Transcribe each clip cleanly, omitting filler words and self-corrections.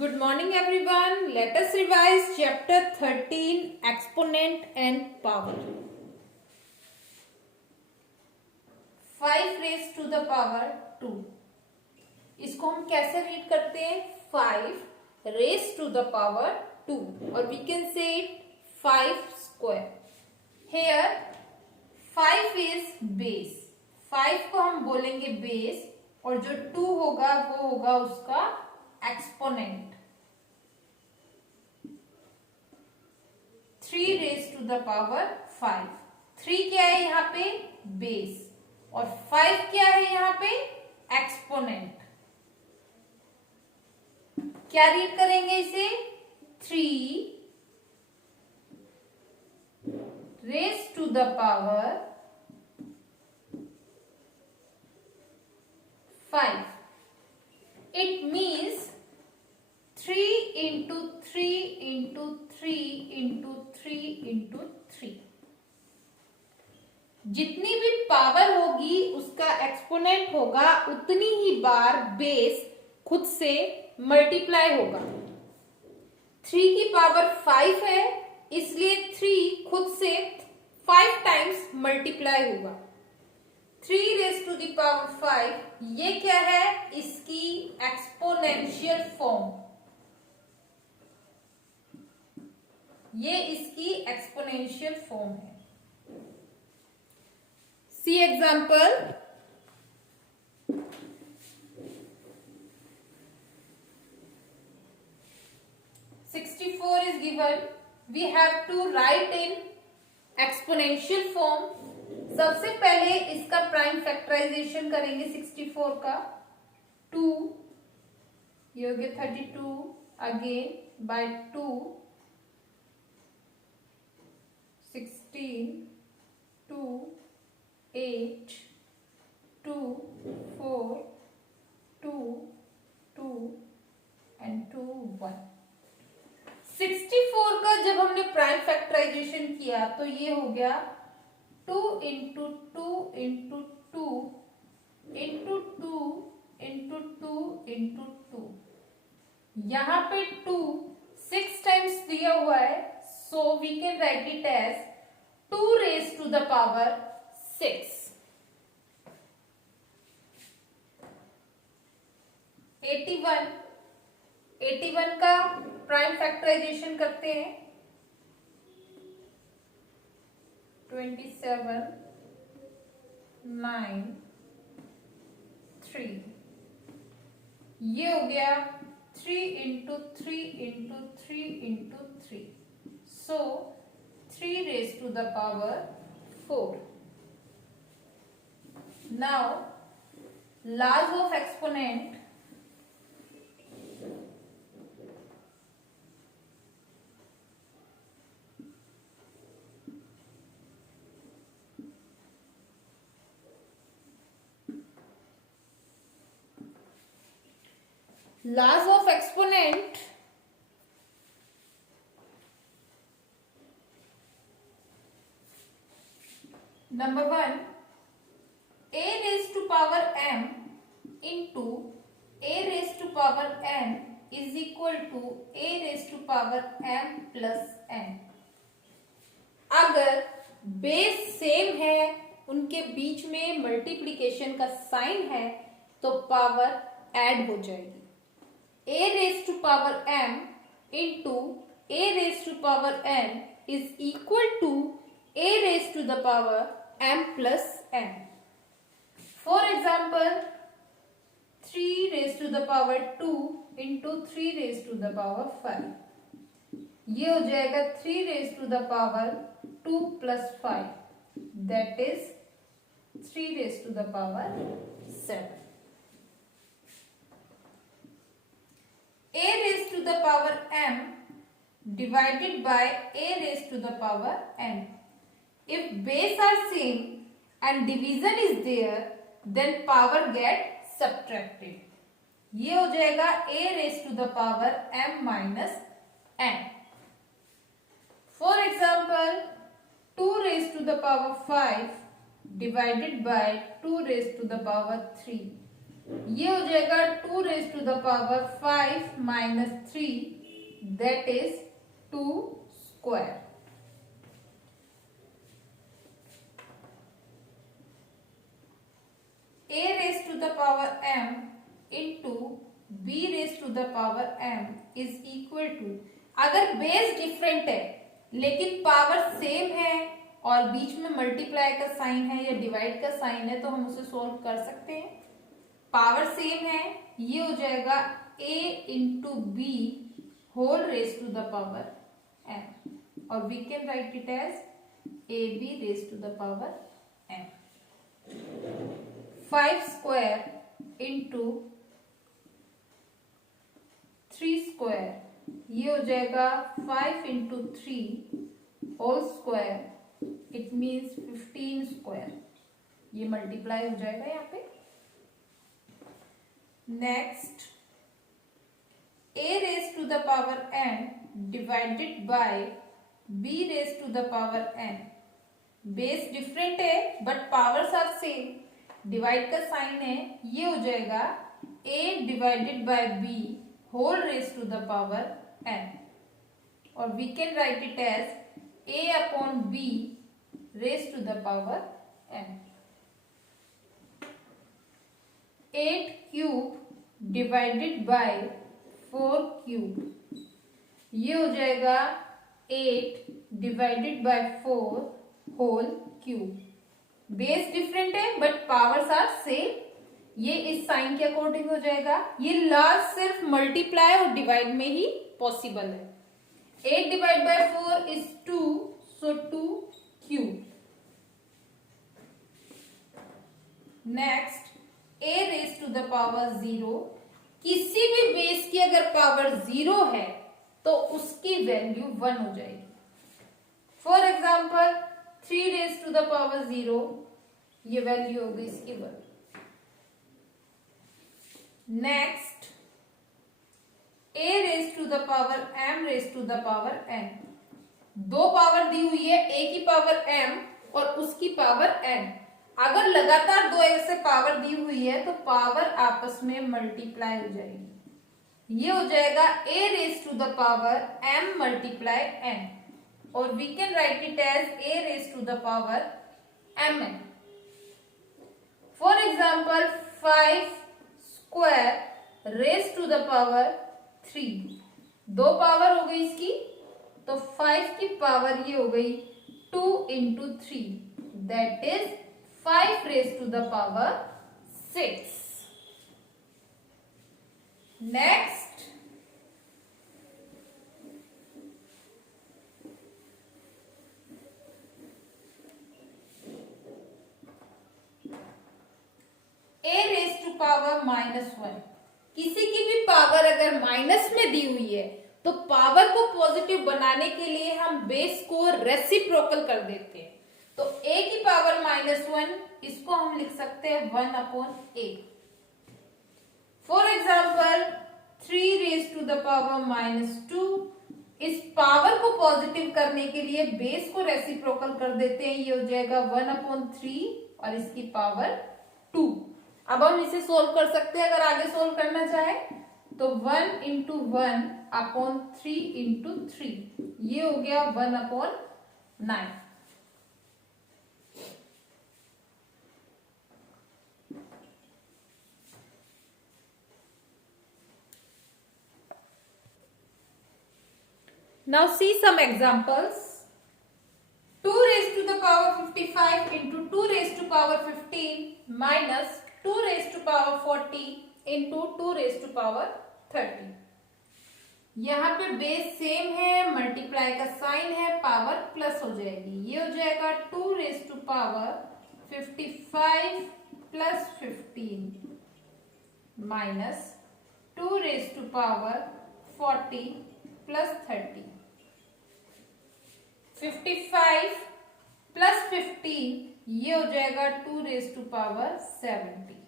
Good morning everyone. Let us revise chapter 13 exponent and power. 5 raised to the power 2. इसको हम कैसे read करते हैं? 5 raised to the power 2 or we can say it 5 square. Here 5 is base. 5 को हम बोलेंगे base और जो 2 होगा वो होगा उसका exponent. 3 raise to the power 5. 3 क्या है यहाँ पे? बेस. और 5 क्या है यहाँ पे? एक्सपोनेंट. क्या रीड करेंगे इसे? 3 raise to the power 5. It means 3 into 3 into 3 into 3 into 3. जितनी भी पावर होगी उसका एक्सपोनेंट होगा उतनी ही बार बेस खुद से मल्टीप्लाई होगा. 3 की पावर 5 है इसलिए 3 खुद से 5 टाइम्स मल्टीप्लाई होगा. 3 रेज टू द पावर 5 ये क्या है? इसकी एक्सपोनेंशियल फॉर्म. ये इसकी एक्सपोनेंशियल फॉर्म है. सी example. 64 is given. We have to write in exponential form. सबसे पहले इसका प्राइम फैक्टराइजेशन करेंगे 64 का. 2 ये हो गया 32 अगेन बाय 2 16 2 8 2 4 2 2 एंड 2 1. 64 का जब हमने प्राइम फैक्टराइजेशन किया तो ये हो गया 2 into 2 into 2 into 2 into 2 into 2. यहां पे 2 6 टाइम्स दिया हुआ है so we can write it as 2 raise to the power 6. 81 का प्राइम फैक्टराइजेशन करते हैं. 27 9 3 ये हो गया 3 into 3 into 3 into 3 so 3 raise to the power 4. Now laws of exponent. Laws of exponent. Number 1, a raised to power m into a raised to power n is equal to a raised to power m plus n. अगर base same है उनके बीच में multiplication का sign है तो power add हो जाएगी. a raised to power m into a raised to power n is equal to a raised to the power m plus n. For example, 3 raised to the power 2 into 3 raised to the power 5. ये हो जाएगा 3 raised to the power 2 plus 5. That is 3 raised to the power 7. A raised to the power m divided by a raised to the power n. If base are same and division is there, then power get subtracted. ये हो जाएगा a raised to the power m minus n. For example, 2 raised to the power 5 divided by 2 raised to the power 3. ये हो जाएगा 2 raise to the power 5 minus 3 that is 2 square. a raised to the power m into b raised to the power m is equal to, अगर base different है लेकिन power same है और बीच में multiply का साइन है या डिवाइड का साइन है तो हम उसे सोल्व कर सकते हैं। पावर सेम है, ये हो जाएगा a into b whole raise to the power m और we can write it as a b raise to the power m। 5 square into 3 square, ये हो जाएगा 5 into 3 whole square, it means 15 square. ये multiply हो जाएगा यहाँ पे। Next, a raise to the power n divided by b raise to the power n। Base different है but powers are same, divide का साइन है, ये हो जाएगा a divided by b whole raise to the power n और we can write it as a upon b raise to the power n। 8 cube divided by 4 cube, ये हो जाएगा 8 divided by 4 whole cube. Base different है but powers are same, ये इस sign के according हो जाएगा। ये लास्ट सिर्फ मल्टीप्लाई और डिवाइड में ही पॉसिबल है। 8 divide by 4 is 2, so 2 cube. Next, a raise to the power 0, किसी भी बेस की अगर पावर 0 है तो उसकी वैल्यू 1 हो जाएगी। For example 3 raise to the power 0, ये वैल्यू हो गई इसकी 1। Next, a raise to the power m raise to the power n, दो पावर दी हुई है, a की पावर m और उसकी पावर n। अगर लगातार दो ऐसे पावर दी हुई है तो पावर आपस में मल्टीप्लाई हो जाएगी, ये हो जाएगा a raise to the power m multiply n और we can write it as a raise to the power mn। For example 5 square raise to the power 3, दो पावर हो गई इसकी तो 5 की पावर ये हो गई 2 into 3 that is 5 raise to the power 6। Next, a raise to power -1, किसी की भी पावर अगर माइनस में दी हुई है तो पावर को पॉजिटिव बनाने के लिए हम बेस को रेसिप्रोकल कर देते हैं। तो a की पावर -1, इसको हम लिख सकते हैं 1 upon a। For example 3 raise to the power -2, इस पावर को पॉजिटिव करने के लिए बेस को रेसिप्रोकल कर देते हैं, ये हो जाएगा 1 अपॉन 3 और इसकी पावर 2। अब हम इसे सोल्व कर सकते हैं, अगर आगे सोल्व करना चाहे तो 1 इंटू 1 अपॉन 3 इंटू 3, ये हो गया 1 upon 9। Now see some examples. 2 raised to the power 55 into 2 raised to power 15 minus 2 raised to power 40 into 2 raised to power 30। यहाँ पे बेस सेम है, मल्टीप्लाई का साइन है, पावर प्लस हो जाएगी, ये हो जाएगा 2 raise to power 55 plus 15 minus 2 raise to power 40 plus 30। 55 plus 15 ये हो जाएगा 2 raise to power 70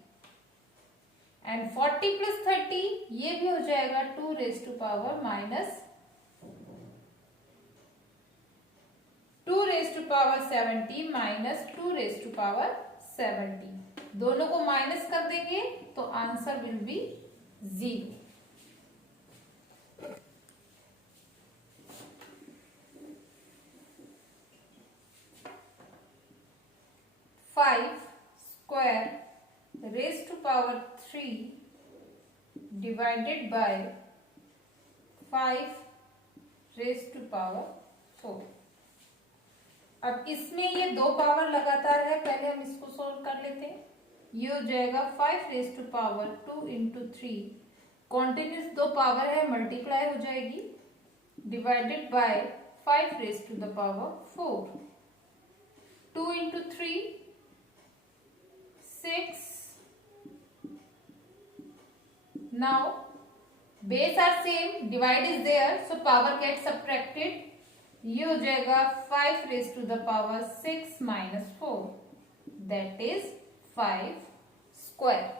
and 40 plus 30 ये भी हो जाएगा 2 raise to power -2 raise to power 70 minus 2 raise to power 70। दोनों को माइनस कर देंगे तो answer will be 0। Five square raise to power 3 divided by 5 raise to power 4। अब इसमें ये दो पावर लगातार है, पहले हम इसको सोल्व कर लेते हैं। ये हो जाएगा 5 raise to power 2 into 3, continuous दो पावर है, मल्टीप्लाई हो जाएगी, divided by 5 raise to the power 4। 2 into 3 6। Now base are same, divide is there, so power gets subtracted. ये हो जाएगा 5 raised to the power 6 minus 4, that is 5 square.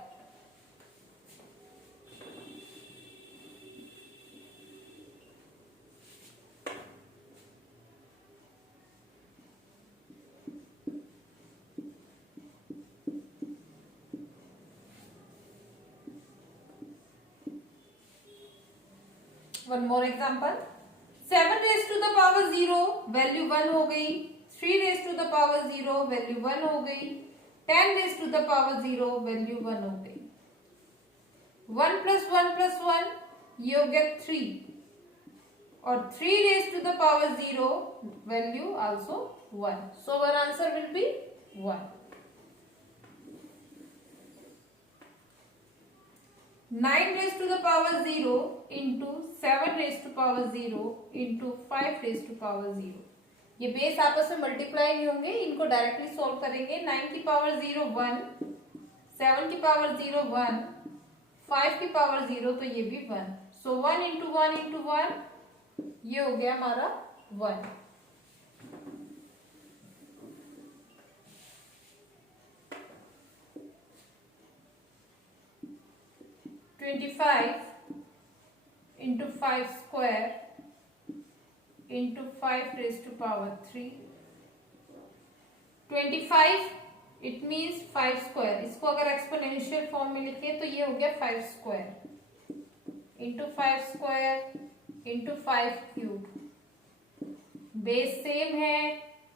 One more example. 7 raised to the power 0 value 1 हो गई। 3 raised to the power 0 value 1 हो गई। 10 raised to the power 0 value 1 हो गई। 1 plus 1 plus 1 ये हो गया 3 और 3 raised to the power 0 value also 1, so our answer will be 1। 9 raised to the power 0 into 7 raised to power 0 into 5 raised to power 0। ये base आपस में multiply नहीं होंगे, इनको डायरेक्टली सॉल्व करेंगे। 9 की पावर 0 1, 7 की पावर 0 1, 5 की पावर 0 तो ये भी 1, सो 1 इंटू 1 इंटू 1 ये हो गया हमारा 1। 25 into 5 square into 5 raised to power 3। 25 it means 5 square, इसको अगर एक्सपोनेंशियल फॉर्म में लिखे तो ये हो गया 5 square into 5 square into 5 cube. Base same है,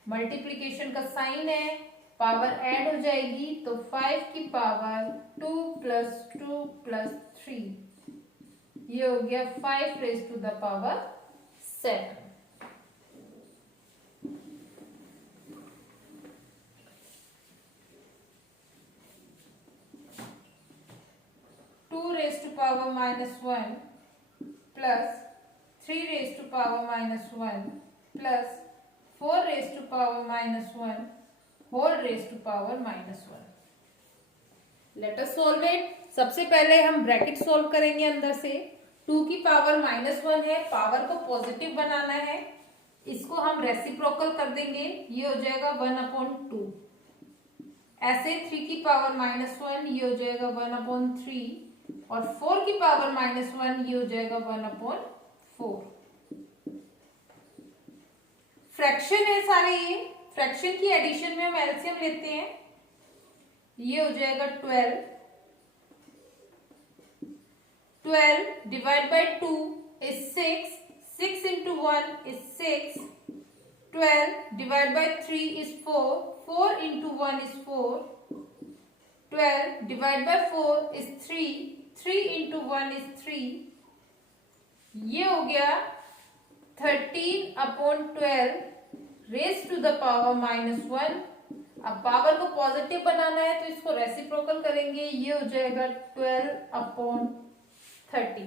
मल्टीप्लीकेशन का साइन है, पावर ऐड हो जाएगी तो 5 की पावर 2 प्लस 2 प्लस 3 ये हो गया 5 raise to the power 7। raised to power minus 1 plus 3 raised to power minus 1 plus 4 raised to power minus 1 whole raised to power minus 1। Let us solve it। सबसे पहले हम ब्रैकेट सोल्व करेंगे अंदर से। 2 की पावर -1 है, पावर को positive बनाना है, इसको हम रेसिप्रोकल कर देंगे, ये हो जाएगा 1/2। ऐसे 3 की पावर -1 ये हो जाएगा 1/3 और 4 की पावर -1 ये हो जाएगा 1/4। फ्रैक्शन है सारे, ये फ्रैक्शन की एडिशन में हम एलसीएम लेते हैं, ये हो जाएगा 12 divide by 2 is 6, 6 into 1 is 6, 12 divided by 3 is 4, 4 into 1 is 4, 12 divided by 4 is 3, 3 into 1 is 3, ये हो गया 13/12 रेज टू द पावर -1। अब पावर को पॉजिटिव बनाना है तो इसको रेसिप्रोकल करेंगे, ये हो जाएगा 12/30।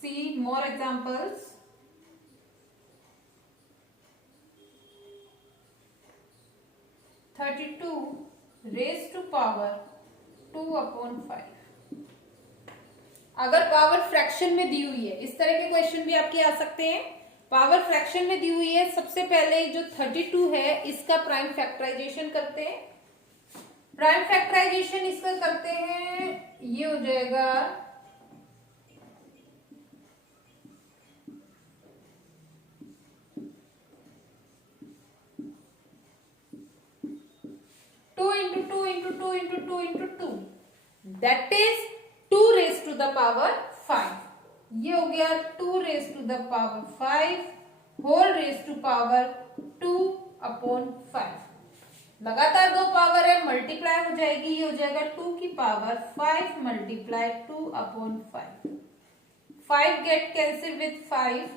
See more examples। 32 raised to power 2/5। अगर पावर फ्रैक्शन में दी हुई है, इस तरह के क्वेश्चन भी आपके आ सकते हैं। पावर फ्रैक्शन में दी हुई है, सबसे पहले जो 32 है इसका प्राइम फैक्टराइजेशन करते हैं। प्राइम फैक्टराइजेशन इसका करते हैं, ये हो जाएगा 2 into 2 into 2 into 2 into 2, that is 2 raised to the power 5. ये हो गया 2 raised to the power 5 whole raised to power 2 upon 5. लगातार दो पावर है, मल्टीप्लाई हो जाएगी, ये हो जाएगा 2 की power 5 multiply 2 upon 5. 5 get cancel with 5,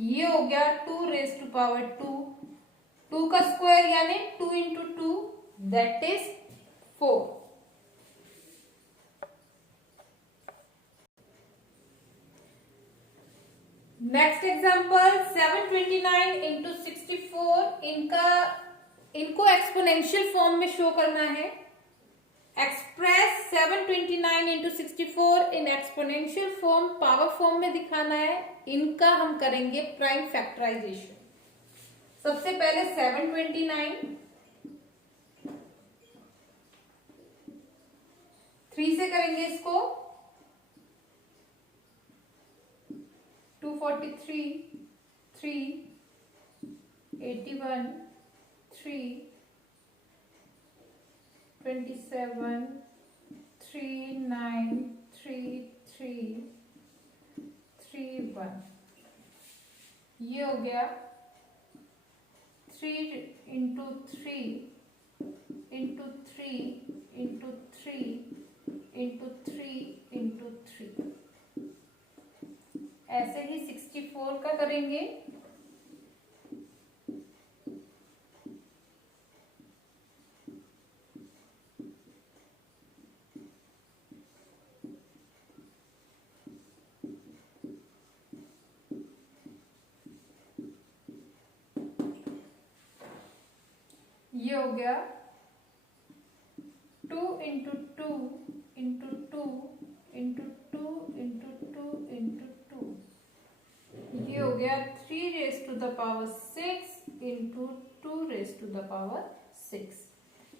ये हो गया 2 रेज टू पावर 2, 2 का स्क्वायर यानी 2 into 2 that is 4. Next example 729 into 64. इनको एक्सपोनेंशियल फॉर्म में शो करना है. Express 729 into 64 in exponential form, power form में दिखाना है. इनका हम करेंगे प्राइम फैक्टराइजेशन. सबसे पहले 729 3 से करेंगे इसको. 243 3 81 3 27 3 9 3 3 3 1. ये हो गया 3 into 3 into 3 into 3 into 3 into 3. ऐसे ही 64 का करेंगे. ये हो गया 2 into 2 into 2 into 2 into 2 into 2. ये हो गया 3 raise to the power 6 into 2 raise to the power 6.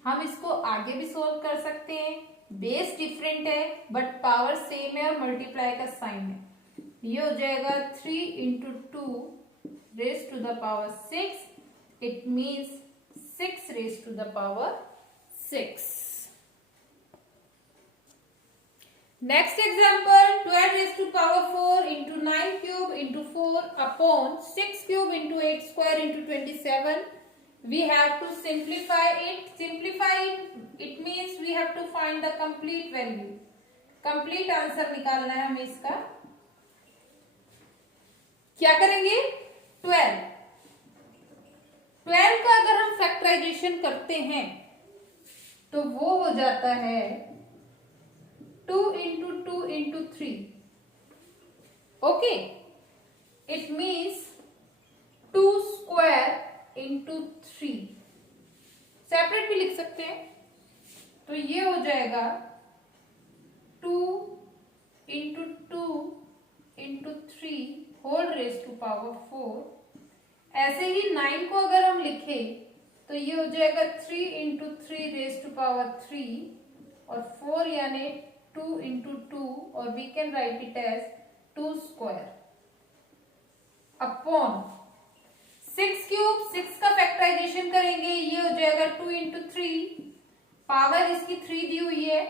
हम इसको आगे भी सोल्व कर सकते हैं. बेस डिफरेंट है बट पावर सेम है और मल्टीप्लाई का साइन है. ये हो जाएगा 3 into 2 raise to the power 6. It means 6 raised to the power 6. Next example 12 raised to power 4 into 9 cube into 4 upon 6 cube into 8 square into 27. We have to simplify it. Simplify it means we have to find the complete value. Complete answer निकालना है हमें इसका. क्या करेंगे? 12 का अगर हम factorisation करते हैं तो वो हो जाता है 2 into 2 into 3. Okay, it means 2 square into 3. Separate भी लिख सकते हैं. तो ये हो जाएगा 2 into 2 into 3 whole raise to power 4. ऐसे ही 9 को अगर हम लिखें तो ये हो जाएगा 3 इंटू 3 रेज टू पावर 3 और 4 यानी 2 इंटू 2 और we can write it as 2 square upon 6 cube. 6 का फैक्टराइजेशन करेंगे. ये हो जाएगा 2 इंटू 3, पावर इसकी 3 दी हुई है.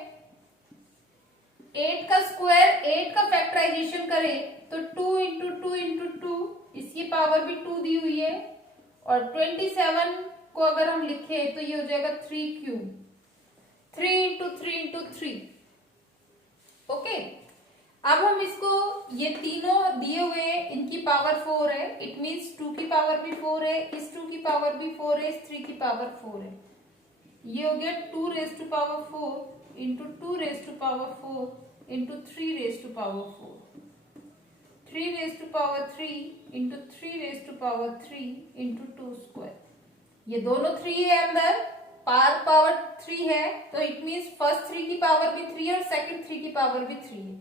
8 का स्क्वायर, 8 का फैक्टराइजेशन करें तो 2 इंटू 2 इंटू 2, इसकी पावर भी 2 दी हुई है. और 27 को अगर हम लिखें तो ये हो जाएगा 3 क्यूब. 3 into 3 into 3. ओके, अब हम इसको, ये तीनों दिए हुए हैं, इनकी पावर 4 है. इट मीन्स 2 की पावर भी 4 है, इस 2 की पावर भी 4 है, इस 3 की पावर 4 है. ये हो गया 2 raise to power 4 into 2 raise to power 4 into 3 raise to power 4. 3 raised to power 3 into 3 raised to power 3 into 2 square. ये दोनों 3 है अंदर, पावर 3 है तो इट मीन्स फर्स्ट 3 की पावर भी 3 है और सेकंड 3 की पावर भी 3 है.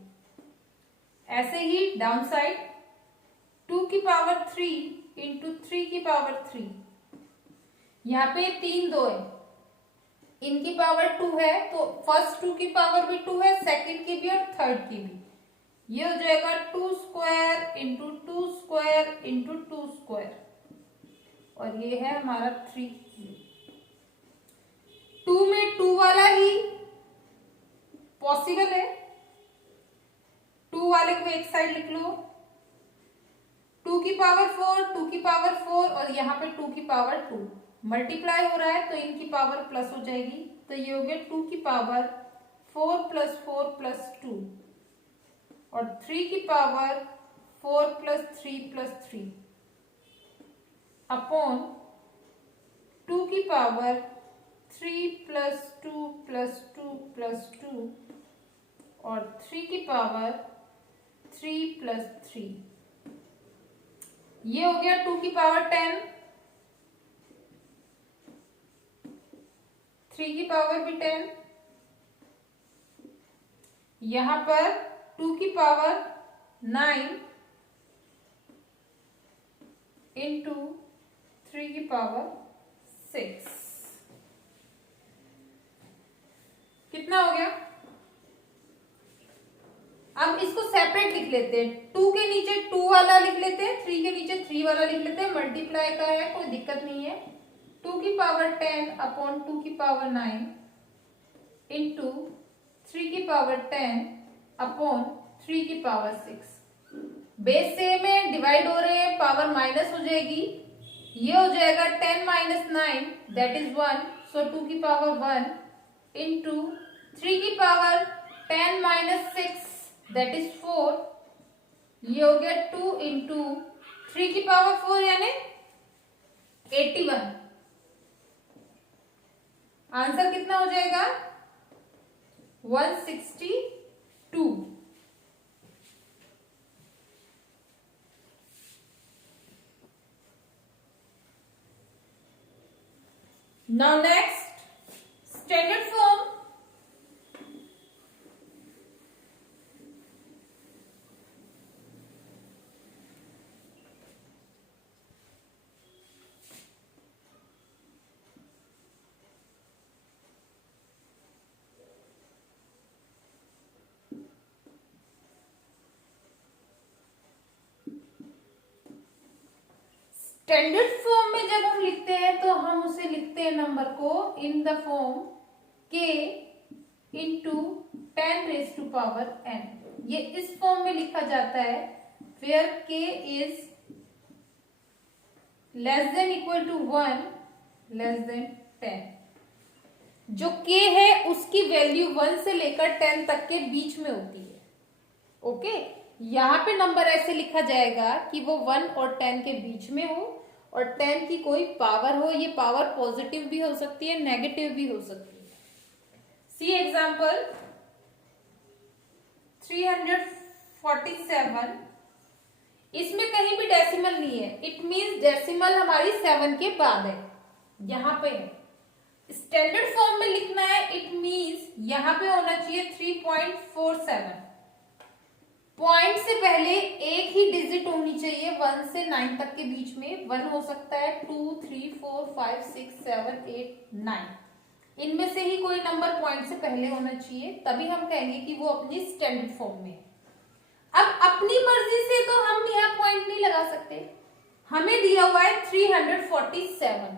ऐसे ही डाउन साइड 2 की पावर 3 इंटू 3 की पावर 3. यहाँ पे 3 2 है इनकी पावर 2 है तो फर्स्ट 2 की पावर भी 2 है, सेकंड की भी और थर्ड की भी। ये हो जाएगा 2 square into 2 square into 2 square, और ये है हमारा 3। 2 में 2 वाला ही पॉसिबल है, 2 वाले को एक साइड लिख लो, 2 की पावर 4, 2 की पावर 4 और यहाँ पे 2 की पावर 2 मल्टीप्लाई हो रहा है तो इनकी पावर प्लस हो जाएगी, तो ये हो गया 2 की पावर 4 प्लस 4 प्लस 2 और 3 की पावर 4 प्लस 3 प्लस 3 अपॉन 2 की पावर 3 प्लस 2 प्लस 2 प्लस 2 और 3 की पावर 3 प्लस 3। ये हो गया 2 की पावर 10, 3 की पावर भी 10, यहां पर 2 की पावर 9 इंटू 3 की पावर 6। कितना हो गया? अब इसको सेपरेट लिख लेते हैं, 2 के नीचे 2 वाला लिख लेते हैं, 3 के नीचे 3 वाला लिख लेते हैं, मल्टीप्लाई का है कोई दिक्कत नहीं है। 2 की पावर 10 अपॉन 2 की पावर 9 इंटू 3 की पावर 10 अपॉन 3 की पावर 6। बेस सेम है, डिवाइड हो रहे हैं, पावर माइनस हो जाएगी, ये हो जाएगा 10 माइनस 9 दैट इज 1, सो 2 की पावर 1 इंटू 3 की पावर 10 माइनस 6 दैट इज 4, ये हो गया 2 इंटू 3 की पावर 4 यानी 81। आंसर कितना हो जाएगा? 162। Now next standard form. Standard form में जब हम लिखते हैं तो हम उसे लिखते हैं नंबर को in the form k into 10 raise to power n। ये इस फॉर्म में लिखा जाता है where k is less than equal to 1 less than 10। जो k है उसकी वैल्यू 1 से लेकर 10 तक के बीच में होती है। ओके, यहाँ पे नंबर ऐसे लिखा जाएगा कि वो 1 और 10 के बीच में हो और 10 की कोई पावर हो। ये पावर पॉजिटिव भी हो सकती है, नेगेटिव भी हो सकती है। सी एग्जाम्पल 347, इसमें कहीं भी डेसिमल नहीं है, इट मींस डेसिमल हमारी 7 के बाद है, यहां पे है। स्टैंडर्ड फॉर्म में लिखना है, इट मींस यहां पे होना चाहिए 3.47। पॉइंट से पहले एक ही डिजिट होनी चाहिए 1 से 9 तक के बीच में। 1 हो सकता है 2, 3, 4, 5, 6, 7, 8, 9, इनमें से ही कोई नंबर पॉइंट से पहले होना चाहिए, तभी हम कहेंगे कि वो अपनी स्टैंडर्ड फॉर्म में है। अब अपनी मर्जी से तो हम यहाँ पॉइंट नहीं लगा सकते, हमें दिया हुआ है 347,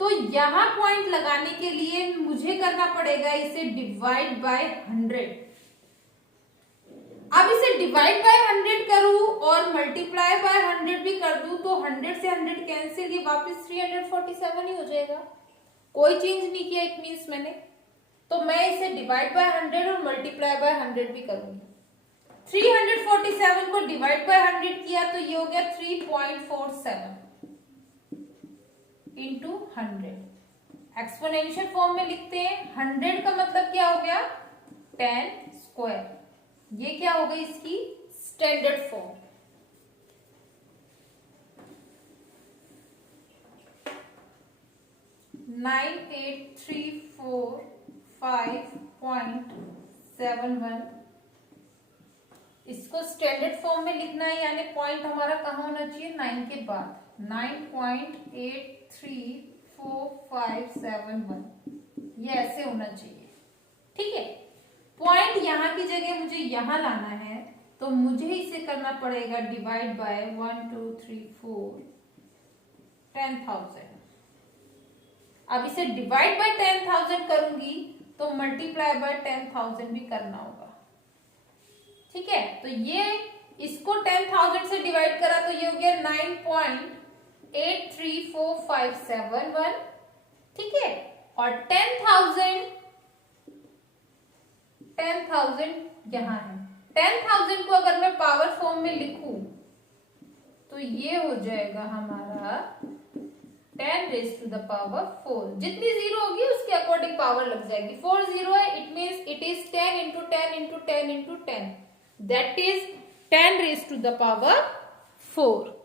तो यहाँ पॉइंट लगाने के लिए मुझे करना पड़ेगा इसे डिवाइड बाय 100। अब इसे डिवाइड बाय 100 करूं और मल्टीप्लाई बाय 100 भी कर दूं तो 100 से 100 कैंसिल, ये वापस 347 ही हो जाएगा। कोई चेंज नहीं किया इट मींस मैंने, तो मैं इसे डिवाइड बाय 100 और मल्टीप्लाई बाय 100 भी करूंगी। 347 को डिवाइड बाय 100 किया तो ये हो गया 3.47 इंटू 100। एक्सपोनेंशियल फॉर्म में लिखते हैं, 100 का मतलब क्या हो गया 10 स्क्वायर। ये क्या हो गई इसकी स्टैंडर्ड फॉर्म। नाइन 98345.71, इसको स्टैंडर्ड फॉर्म में लिखना है, यानी पॉइंट हमारा कहाँ होना चाहिए 9 के बाद। 9.834571 ये ऐसे होना चाहिए, ठीक है। पॉइंट यहाँ की जगह मुझे यहाँ लाना है, तो मुझे इसे करना पड़ेगा डिवाइड बाय 1 2 3 4 10,000। अब इसे डिवाइड बाय 10,000 करूंगी तो मल्टीप्लाई बाय 10,000 भी करना होगा, ठीक है। तो ये इसको 10,000 से डिवाइड करा तो ये हो गया 9.834571, ठीक है। और 10,000 यहां है। 10,000 को अगर मैं पावर फॉर्म में लिखूं तो ये हो जाएगा हमारा 10 रेज टू द पावर 4। जितनी जीरो होगी उसके अकॉर्डिंग पावर लग जाएगी। 4 जीरो है, it means it is 10 into 10 into 10 into 10, that is 10 raise to the power 4।